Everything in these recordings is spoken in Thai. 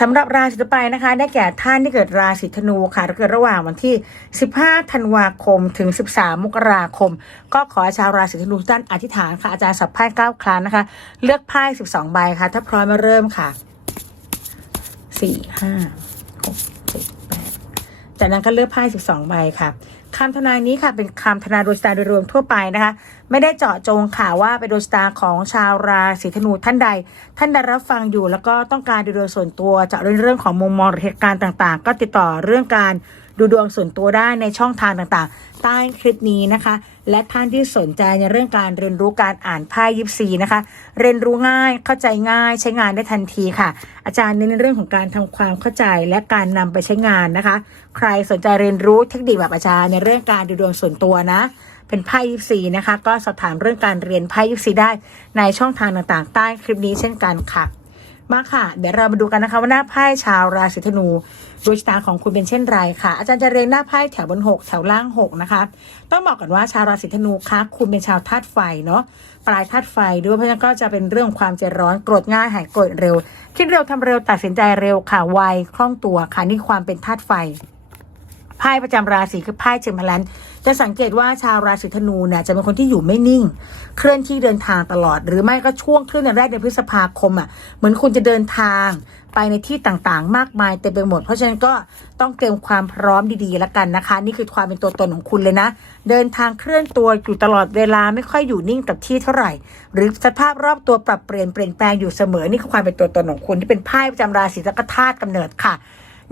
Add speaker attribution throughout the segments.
Speaker 1: สำหรับราศีต่อไปนะคะ ได้แก่ท่านที่เกิดราศีธนูค่ะเกิดระหว่างวันที่ 15 ธันวาคม ถึง 13 มกราคม ก็ขอให้ชาวราศีธนูท่านอธิษฐานค่ะอาจารย์สับไพ่เก้าครั้งนะคะ เลือกไพ่ 12 ใบค่ะ ถ้าพร้อมมาเริ่มค่ะ 4 5 6 7 8 จากนั้นก็เลือกไพ่ 12 ใบค่ะคำทนายนี้ค่ะเป็นคำทนายดวงชะตาโดยรวมทั่วไปนะคะ ไม่ได้เจาะจงค่ะว่าเป็นดวงชะตาของชาวราศีธนูท่านใด ท่านใดรับฟังอยู่แล้วก็ต้องการดูดวงส่วนตัวเจาะเรื่องเรื่องของมุมมองหรือเหตุการณ์ต่างๆ ก็ติดต่อเรื่องการดูดวงส่วนตัวได้ในช่องทางต่างๆ ใต้คลิปนี้นะคะ และท่านที่สนใจในเรื่องการเรียนรู้การอ่านไพ่ยิปซีนะคะ เรียนรู้ง่ายเข้าใจง่ายใช้งานได้ทันทีค่ะ อาจารย์เน้นในเรื่องของการทำความเข้าใจและการนำไปใช้งานนะคะ ใครสนใจเรียนรู้เทคนิคแบบอาจารย์ในเรื่องการดูดวงส่วนตัวนะ เป็นไพ่ยิปซีนะคะ ก็สอบถามเรื่องการเรียนไพ่ยิปซีได้ในช่องทางต่างๆ ใต้คลิปนี้เช่นกันค่ะ มาค่ะ เดี๋ยวเรามาดูกันนะคะว่าหน้าไพ่ชาวราศีธนูดวงชะตาของคุณเป็นเช่นไรค่ะ อาจารย์จะเรียงหน้าไพ่แถวบน 6 แถวล่าง 6 นะคะ ต้องบอกก่อนว่าชาวราศีธนูคะคุณเป็นชาวธาตุไฟเนาะปลายธาตุไฟด้วยเพราะฉะนั้นก็จะเป็นเรื่องความใจร้อนโกรธง่ายหายโกรธเร็ว คิดเร็วทำเร็วตัดสินใจเร็วค่ะไวคล่องตัวค่ะนี่ความเป็นธาตุไฟ ไพ่ประจำราศีคือไพ่เชมเบอร์แลนจะสังเกตว่าชาวราศีธนูเนี่ยจะเป็นคนที่อยู่ไม่นิ่ง เคลื่อนที่เดินทางตลอด หรือไม่ก็ช่วงครึ่อนแรกในพฤษภาคมอะเหมือนคุณจะเดินทางไปในที่ต่างๆ มากมายเต็มไปหมด เพราะฉะนั้นก็ต้องเตรียมความพร้อมดีๆแล้วกันนะคะ นี่คือความเป็นตัวตนของคุณเลยนะ เดินทางเคลื่อนตัวอยู่ตลอดเวลาไม่ค่อยอยู่นิ่งกับที่เท่าไหร่ หรือสภาพรอบตัวปรับเปลี่ยนเปลี่ยนแปลงอยู่เสมอนี่คือความเป็นตัวตนของคุณที่เป็นไพ่ประจำราศีและก็ธาตุกำเนิดค่ะ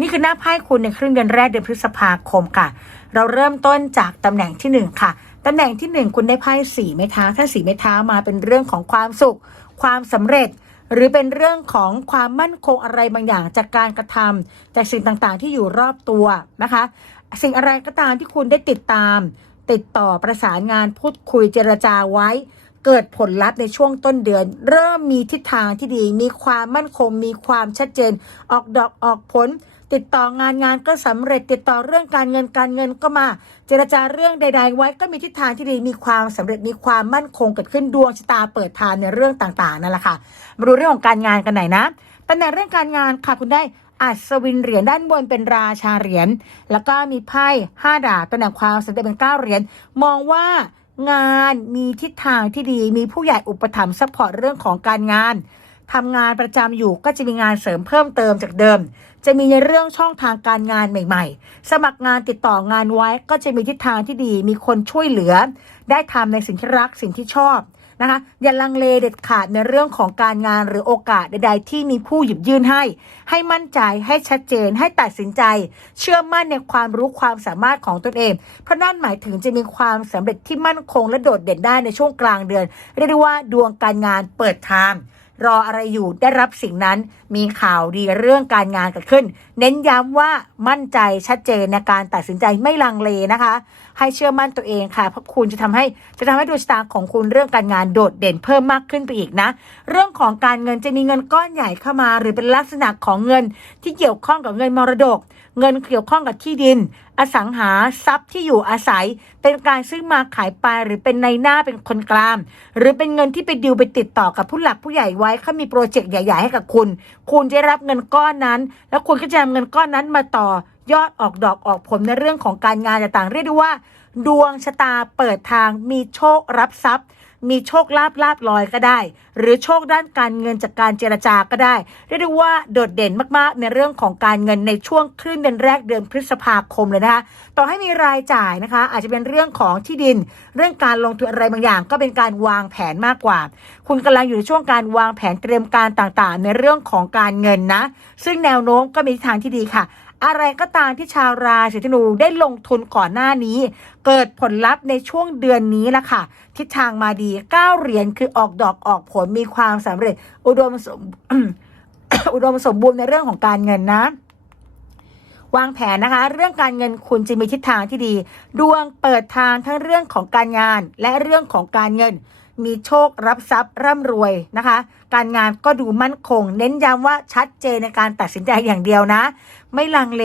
Speaker 1: นี่คือหน้าไพ่คุณในครึ่งเดือนแรกเดือนพฤษภาคมค่ะ เราเริ่มต้นจากตำแหน่งที่หนึ่งค่ะตำแหน่งที่หนึ่งคุณได้ไพ่สี่ไม้เท้าถ้าสี่ไม้เท้ามาเป็นเรื่องของความสุข ความสำเร็จ หรือเป็นเรื่องของความมั่นคงอะไรบางอย่างจากการกระทำจากสิ่งต่างๆ ที่อยู่รอบตัวนะคะ สิ่งอะไรก็ตามที่คุณได้ติดตาม ติดต่อประสานงานพูดคุยเจรจาไว้ เกิดผลลัพธ์ในช่วงต้นเดือน เริ่มมีทิศทางที่ดี มีความมั่นคงมีความชัดเจน ออกดอกออกผล ติดต่องานงานก็สำเร็จติดต่อเรื่องการเงินการเงินก็มา เจรจาเรื่องใด ๆ ไว้ก็มีทิศทางที่ดีมีความสำเร็จมีความมั่นคงเกิดขึ้นดวงชะตาเปิดทางในเรื่องต่างๆนั่นแหละค่ะมาดูเรื่องของการงานกันหน่อยนะตำแหน่งเรื่องการงานค่ะคุณได้อัศวินเหรียญด้านบนเป็นราชาเหรียญแล้วก็มีไพ่ห้าดาบตำแหน่งความสำเร็จเป็นเก้าเหรียญมองว่างานมีทิศทางที่ดีมีผู้ใหญ่อุปถัมภ์ซัพพอร์ตเรื่องของการงาน ทำงานประจำอยู่ก็จะมีงานเสริมเพิ่มเติมจากเดิม จะมีในเรื่องช่องทางการงานใหม่ ๆ สมัครงานติดต่องานไว้ก็จะมีทิศทางที่ดี มีคนช่วยเหลือ ได้ทำในสิ่งที่รักสิ่งที่ชอบนะคะอย่าลังเลเด็ดขาดในเรื่องของการงานหรือโอกาสใดๆ ที่มีผู้หยิบยื่นให้ ให้มั่นใจให้ชัดเจนให้ตัดสินใจ เชื่อมั่นในความรู้ความสามารถของตนเอง เพราะนั่นหมายถึงจะมีความสำเร็จที่มั่นคงและโดดเด่นได้ในช่วงกลางเดือน เรียกได้ว่าดวงการงานเปิดทาง รออะไรอยู่ได้รับสิ่งนั้นมีข่าวดีเรื่องการงานเกิดขึ้น เน้นย้ำว่ามั่นใจชัดเจนในการตัดสินใจไม่ลังเลนะคะ ให้เชื่อมั่นตัวเองค่ะเพราะคุณจะทำให้จะทำให้ดวงชะตาของคุณเรื่องการงานโดดเด่นเพิ่มมากขึ้นไปอีกนะ เรื่องของการเงินจะมีเงินก้อนใหญ่เข้ามา หรือเป็นลักษณะของเงินที่เกี่ยวข้องกับเงินมรดก เงินเกี่ยวข้องกับที่ดิน อสังหาทรัพย์ที่อยู่อาศัย เป็นการซื้อมาขายไปหรือเป็นในหน้าเป็นคนกลาง หรือเป็นเงินที่ไปดิวไปติดต่อกับผู้หลักผู้ใหญ่ไว้เขามีโปรเจกต์ใหญ่ ๆ ให้กับคุณ คุณจะรับเงินก้อนนั้น แล้วคุณก็จะนำเงินก้อนนั้นมาต่อยอดออกดอกออกผลในเรื่องของการงานต่างๆ เรียกได้ว่า ดวงชะตาเปิดทางมีโชครับทรัพย์ มีโชคลาภลาบลอยก็ได้ หรือโชคด้านการเงินจากการเจรจาก็ได้ เรียกได้ว่าโดดเด่นมากๆ ในเรื่องของการเงินในช่วงครึ่งเดือนแรกเดือนพฤษภาคมเลยนะคะต่อให้มีรายจ่ายนะคะ อาจจะเป็นเรื่องของที่ดิน เรื่องการลงทุนอะไรบางอย่าง ก็เป็นการวางแผนมากกว่า คุณกำลังอยู่ในช่วงการวางแผนเตรียมการต่างๆ ในเรื่องของการเงินนะ ซึ่งแนวโน้มก็มีทางที่ดีค่ะ อะไรก็ตามที่ชาวราศีธนูได้ลงทุนก่อนหน้านี้ เกิดผลลัพธ์ในช่วงเดือนนี้ละค่ะ ทิศทางมาดีก้าเหรียญคือออกดอกออกผลมีความสำเร็จ อุดมสมอุดมสมบูรณ์ในเรื่องของการเงินนะวางแผนนะคะ เรื่องการเงินคุณจะมีทิศทางที่ดี ดวงเปิดทางทั้งเรื่องของการงานและเรื่องของการเงิน มีโชครับทรัพย์ร่ำรวยนะคะ การงานก็ดูมั่นคง เน้นย้ำว่าชัดเจนในการตัดสินใจอย่างเดียวนะ ไม่ลังเล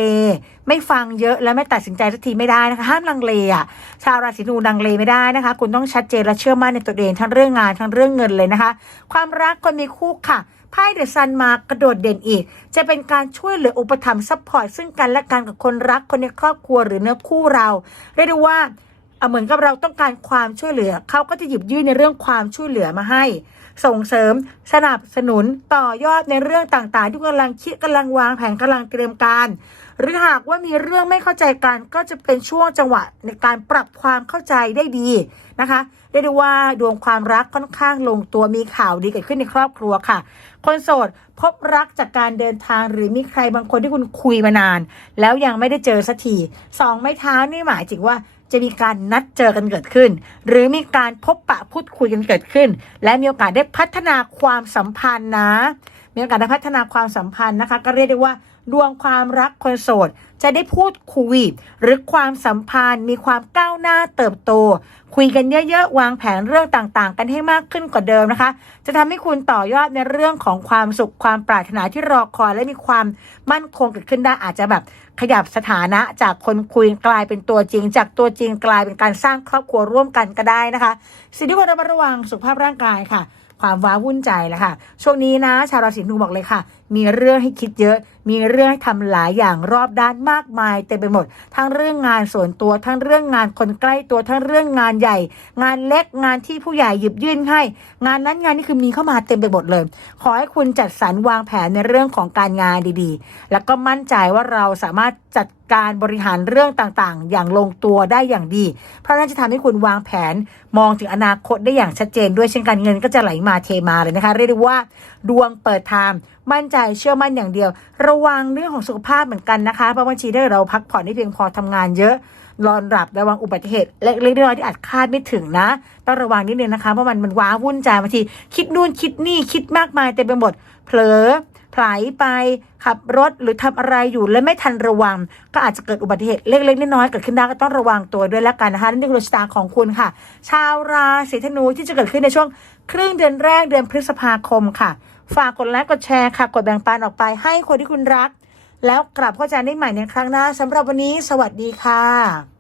Speaker 1: ไม่ฟังเยอะและไม่ตัดสินใจสักทีไม่ได้นะคะห้ามลังเลอะชาวราศีธนูลังเลไม่ได้นะคะ คุณต้องชัดเจนและเชื่อมั่นในตัวเองทั้งเรื่องงานทั้งเรื่องเงินเลยนะคะ ความรักคนมีคู่ค่ะไพ่เดอะซันมากระโดดเด่นอีก จะเป็นการช่วยเหลืออุปถัมภ์ซัพพอร์ตซึ่งกันและกันกับคนรักคนในครอบครัวหรือเนื้อคู่เรา เรียกได้ว่า เหมือนกับเราต้องการความช่วยเหลือ เขาก็จะหยิบยื่นในเรื่องความช่วยเหลือมาให้ ส่งเสริม สนับสนุนต่อยอดในเรื่องต่างๆ ที่กำลังคิดกำลังวางแผนกำลังเตรียมการ หรือหากว่ามีเรื่องไม่เข้าใจกันก็จะเป็นช่วงจังหวะในการปรับความเข้าใจได้ดีนะคะเรียกได้ว่าดวงความรักค่อนข้างลงตัวมีข่าวดีเกิดขึ้นในครอบครัวค่ะ คนโสดพบรักจากการเดินทางหรือมีใครบางคนที่คุณคุยมานาน แล้วยังไม่ได้เจอสักทีสองไม้เท้านี่หมายถึงว่า จะมีการนัดเจอกันเกิดขึ้น หรือมีการพบปะพูดคุยกันเกิดขึ้น และมีโอกาสได้พัฒนาความสัมพันธ์นะ มีโอกาสได้พัฒนาความสัมพันธ์นะคะ ก็เรียกได้ว่า ดวงความรักคนโสด จะได้พูดคุย หรือความสัมพันธ์มีความก้าวหน้าเติบโต คุยกันเยอะๆ วางแผนเรื่องต่างๆ กันให้มากขึ้นกว่าเดิมนะคะ จะทำให้คุณต่อยอดในเรื่องของความสุขความปรารถนาที่รอคอยและมีความมั่นคงเกิดขึ้นได้อาจจะแบบขยับสถานะจากคนคุยกลายเป็นตัวจริง จากตัวจริงกลายเป็นการสร้างครอบครัวร่วมกันก็ได้นะคะ สิ่งที่ควรระมัดระวังสุขภาพร่างกายค่ะความว้าวุ่นใจแหละค่ะ ช่วงนี้นะ ชาวราศีธนูบอกเลยค่ะ มีเรื่องให้คิดเยอะ มีเรื่องให้ทำหลายอย่างรอบด้านมากมายเต็มไปหมด ทั้งเรื่องงานส่วนตัว ทั้งเรื่องงานคนใกล้ตัว ทั้งเรื่องงานใหญ่ งานเล็กงานที่ผู้ใหญ่หยิบยื่นให้ งานนั้นงานนี้คือมีเข้ามาเต็มไปหมดเลย ขอให้คุณจัดสรรวางแผนในเรื่องของการงานดีๆ แล้วก็มั่นใจว่าเราสามารถจัดการบริหารเรื่องต่างๆ อย่างลงตัวได้อย่างดี เพราะนั่นจะทำให้คุณวางแผนมองถึงอนาคตได้อย่างชัดเจน ด้วยเช่นกันเงินก็จะไหลมาเทมาเลยนะคะ เรียกได้ว่า ดวงเปิดทางมั่นใจเชื่อมั่นอย่างเดียว ระวังเรื่องของสุขภาพเหมือนกันนะคะเพราะบางทีถ้าเราพักผ่อนไม่เพียงพอทำงานเยอะนอนหลับระวังอุบัติเหตุเล็กๆน้อยๆที่อาจคาดไม่ถึงนะต้องระวังนิดนึงนะคะเพราะมันมันว้าวุ่นใจบางทีคิดนู่นคิดนี่คิดมากมายเต็มไปหมดเผลอ ผลไปขับรถหรือทำอะไรอยู่และไม่ทันระวัง ก็อาจจะเกิดอุบัติเหตุเล็กๆน้อยๆเกิดขึ้นได้ก็ต้องระวังตัวด้วยแล้วกันนะคะนั่คือดวงชะตาของคุณค่ะ ชาวราศีธนูที่จะเกิดขึ้นในช่วงครึ่งเดือนแรกเดือนพฤษภาคมค่ะ ฝากกดไลค์กดแชร์ค่ะกดแบ่งปันออกไปให้คนที่คุณรัก แล้วกลับเข้าใจได้ใหม่ในครั้งหน้าสำหรับวันนี้ สวัสดีค่ะ